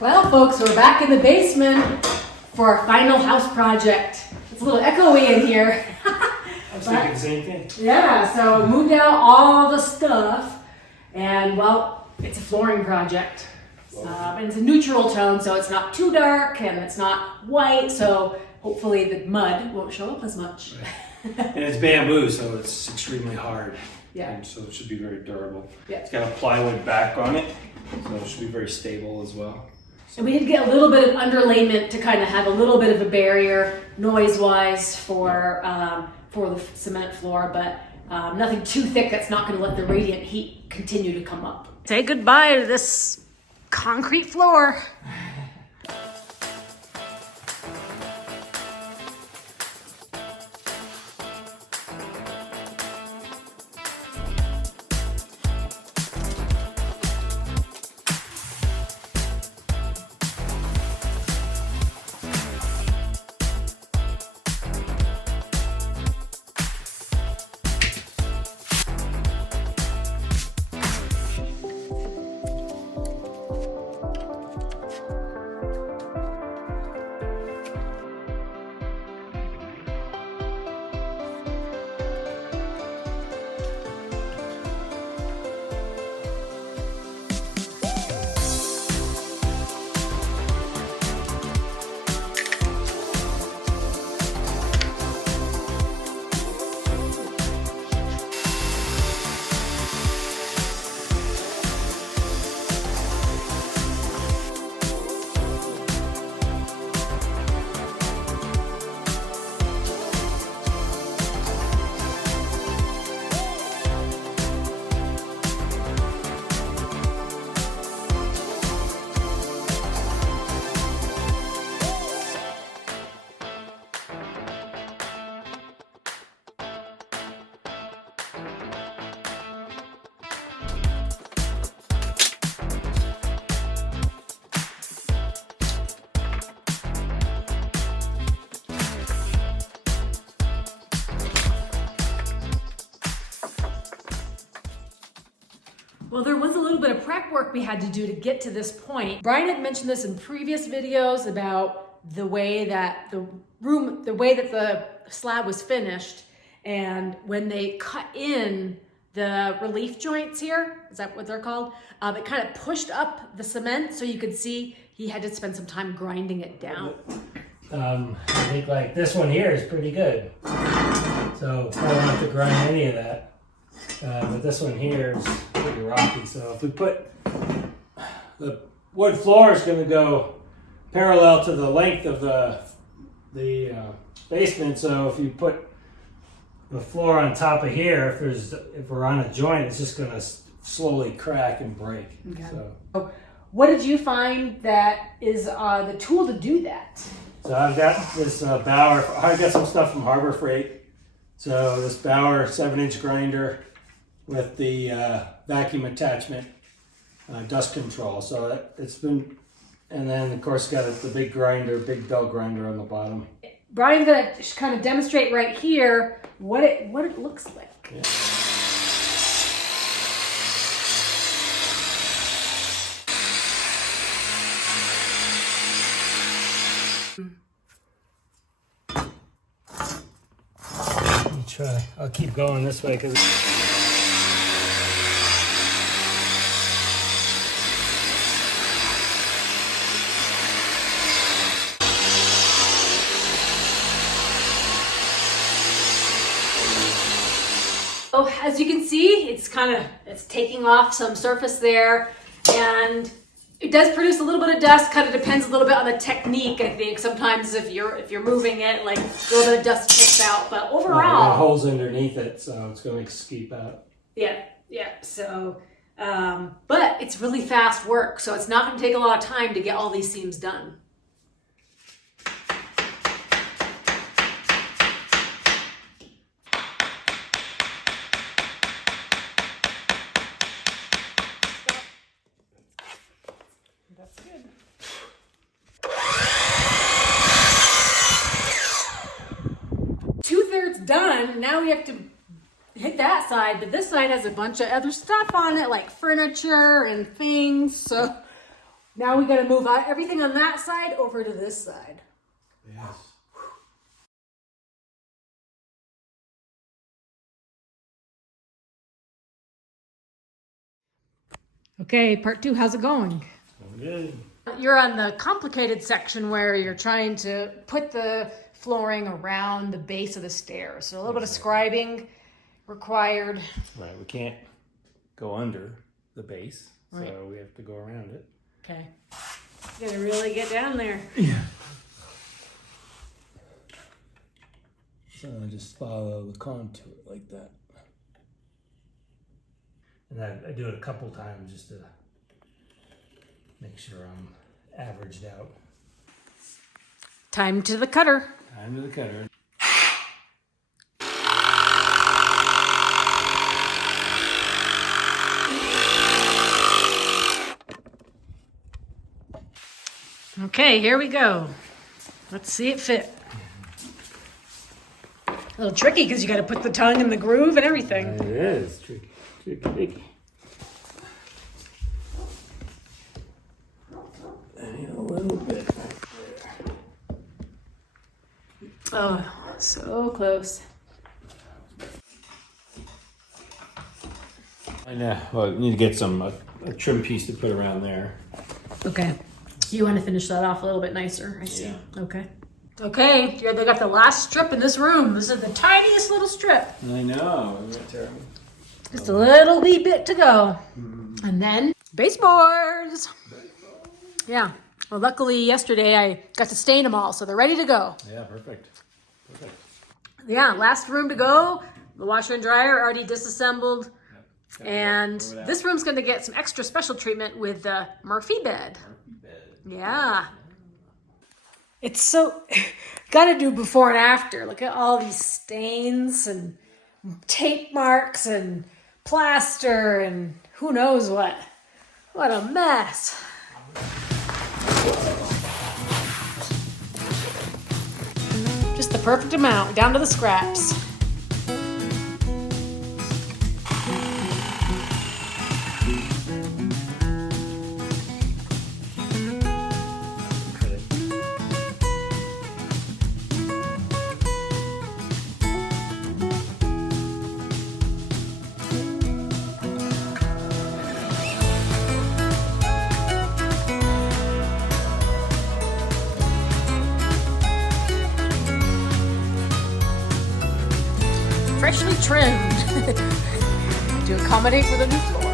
Well, folks, we're back in the basement for our final house project. It's a little echoey in here. I was thinking the same thing. Yeah, so moved out all the stuff, and well, it's a flooring project. And it's a neutral tone, so it's not too dark and it's not white, so hopefully the mud won't show up as much. And it's bamboo, so it's extremely hard. Yeah. And so it should be very durable. Yeah. It's got a plywood back on it, so it should be very stable as well. And we did get a little bit of underlayment to kind of have a little bit of a barrier noise-wise for the cement floor, but nothing too thick that's not going to let the radiant heat continue to come up. Say goodbye to this concrete floor. Well, there was a little bit of prep work we had to do to get to this point. Brian had mentioned this in previous videos about the way that the slab was finished, and when they cut in the relief joints here, is that what they're called? It kind of pushed up the cement, so you could see he had to spend some time grinding it down. I think like this one here is pretty good. So I don't have to grind any of that. But this one here is pretty rocky. So if we put the wood floor is going to go parallel to the length of the basement. So if you put the floor on top of here, if we're on a joint, it's just going to slowly crack and break. Okay. So what did you find that is the tool to do that? So I've got this Bauer. I got some stuff from Harbor Freight. So this Bauer 7-inch grinder with the vacuum attachment, dust control. So it's been, and then of course got the big grinder, big belt grinder on the bottom. Brian's gonna kind of demonstrate right here what it looks like. Yeah. Let me try. I'll keep going this way because. So as you can see, it's taking off some surface there, and it does produce a little bit of dust. Kind of depends a little bit on the technique, I think. Sometimes if you're moving it, like a little bit of dust kicks out, but overall, holes underneath it, so it's going to skeep out. Yeah. So, but it's really fast work, so it's not going to take a lot of time to get all these seams done. That's good. Done. Now we have to hit that side, but this side has a bunch of other stuff on it, like furniture and things. So Now we gotta move everything on that side over to this side. Yes. Okay, part 2, how's it going? Good. You're on the complicated section where you're trying to put the flooring around the base of the stairs. So a little bit of scribing required. Right, we can't go under the base, Right. so we have to go around it. Okay. You gotta really get down there. Yeah. So I just follow the contour like that. And I do it a couple times just to make sure I'm averaged out. Time to the cutter. Time to the cutter. Okay, here we go. Let's see it fit. A little tricky because you got to put the tongue in the groove and everything. It is tricky. Tricky. I need a little bit right there. Oh, so close. I know. Well, I need to get some a trim piece to put around there. Okay. You want to finish that off a little bit nicer, I see. Yeah. Okay. Okay, they got the last strip in this room. This is the tiniest little strip. I know. Isn't that terrible? Just a little wee bit to go. And then baseboards. Yeah. Well, luckily yesterday I got to stain them all, so they're ready to go. Yeah, perfect. Perfect. Yeah, last room to go. The washer and dryer already disassembled. Yep. And Throw it out. this room's going to get some extra special treatment with the Murphy bed. Yeah. It's so, gotta do before and after. Look at all these stains and tape marks and plaster and who knows what. What a mess. Just the perfect amount, down to the scraps. Freshly trimmed to accommodate for the new floor.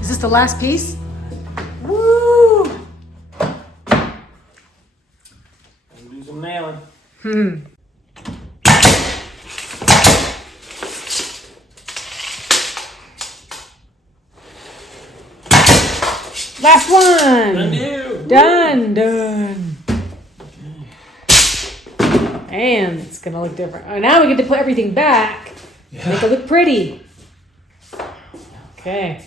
Is this the last piece? Woo! Do some nailing. Last one! Undo. Done. And it's gonna look different. Oh, now we get to put everything back. Yeah. Make it look pretty. Okay.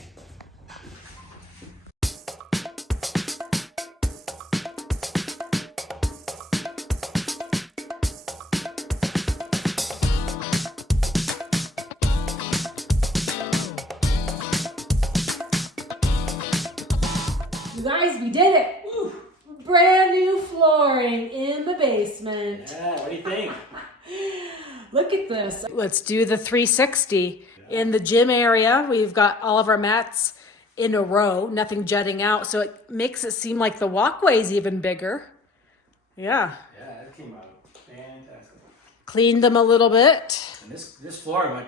You guys, we did it. Woo. Brand new flooring in the basement. Yeah, what do you think? Look at this. Let's do the 360. In the gym area, we've got all of our mats in a row, nothing jutting out. So it makes it seem like the walkway's even bigger. Yeah. Yeah, that came out fantastic. Cleaned them a little bit. And this floor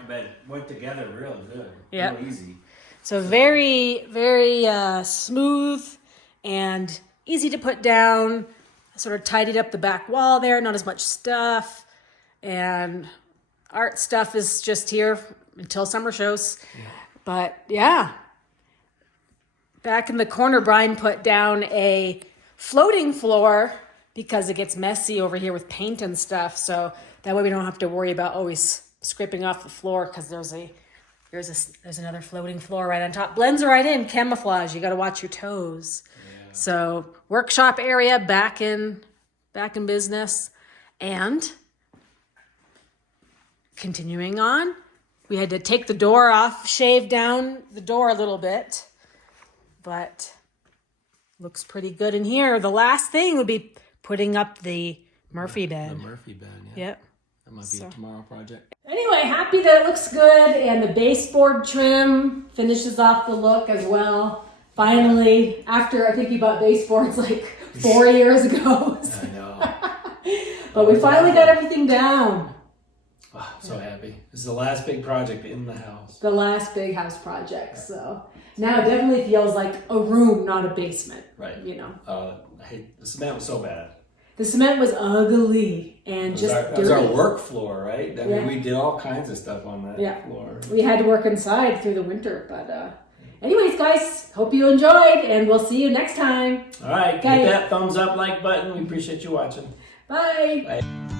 went together real good. Yep. Real easy. So very, very smooth and easy to put down. Sort of tidied up the back wall there, not as much stuff. And art stuff is just here until summer shows. Yeah. But yeah. Back in the corner, Brian put down a floating floor because it gets messy over here with paint and stuff. So that way we don't have to worry about always scraping off the floor because there's another floating floor right on top. Blends right in, camouflage. You got to watch your toes. Yeah. So workshop area back in business. And continuing on, we had to take the door off, shave down the door a little bit, but looks pretty good in here. The last thing would be putting up the Murphy bed. The Murphy bed, yeah. Yep. That might be a tomorrow project. Anyway, happy that it looks good, and the baseboard trim finishes off the look as well. Finally, after I think you bought baseboards like 4 years ago. I know. But we finally got everything down. Oh, so happy. This is the last big project in the house. The last big house project. So now it definitely feels like a room, not a basement. Right. You know. I hate the cement was so bad. The cement was ugly and just dirty. That was our work floor, right? I mean, Yeah. we did all kinds of stuff on that floor. We had to work inside through the winter, but anyways, guys, hope you enjoyed, and we'll see you next time. All right, hit that thumbs up, like button. We appreciate you watching. Bye. Bye.